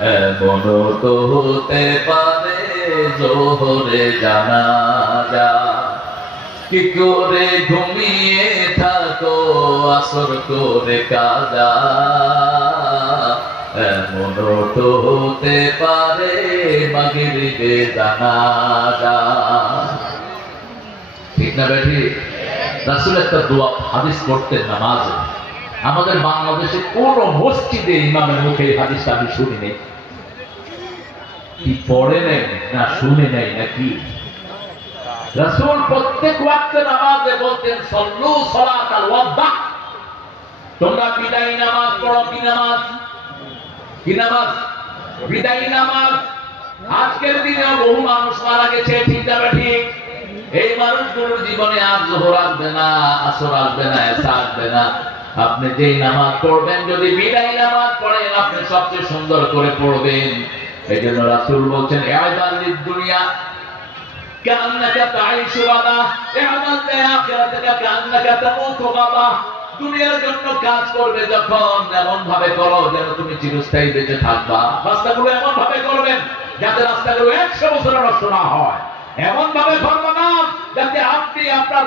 এমনও তো হতে পারে জোহরে জানাজা, কি করে ঘুমিয়ে থাকো আসর করে কাজা, এমনও তো হতে পারে মাগরিবে জানাজা। ঠিক না বেঠি? রাসূল একটা দোয়া হাদিস পড়তেন নামাজে। আমাদের বাংলাদেশে কোন মসজিদে ইমামের মুখে এই হাদিসটা আমি শুনি নেই। কি পড়ে নেই না শুনে নেই নাকি? রাসূল প্রত্যেক ওয়াক্তে নামাজে বলতেন সল্লু সালাতাল ওয়াদা, তোমরা বিদায়ী নামাজ পড়ো। কি নামাজ? কি নামাজ? বিদায়ী নামাজ। আজকের দিনে বহু মানুষ মারা গেছে, ঠিক না ঠিক? এই মানুষগুলোর জীবনে আর যোহর আসবে না, আসর আসবে না, এসা আসবে না। আপনি যেই নামাজ পড়বেন, যদি বিদায়ী নামাজ পড়েন, আপনি সবচেয়ে সুন্দর করে পড়বেন। এই জন্য রাসূল বলছেন ইআদালিদ দুনিয়া কান্নাকা তাইশু গাদা, ইআমাল লিআখিরাতিকা কান্নাকা তামুতু গাদা। দুনিয়ার জন্য কাজ করবে যখন, এমন ভাবে করো যেন তুমি চিরস্থায়ী বেঁচে থাকবা। রাস্তাগুলো এমন ভাবে করবেন যাতে রাস্তাগুলো 100 বছর নষ্ট না হয়। এমন ভাবে করবেন না যাতে আপনি আপনার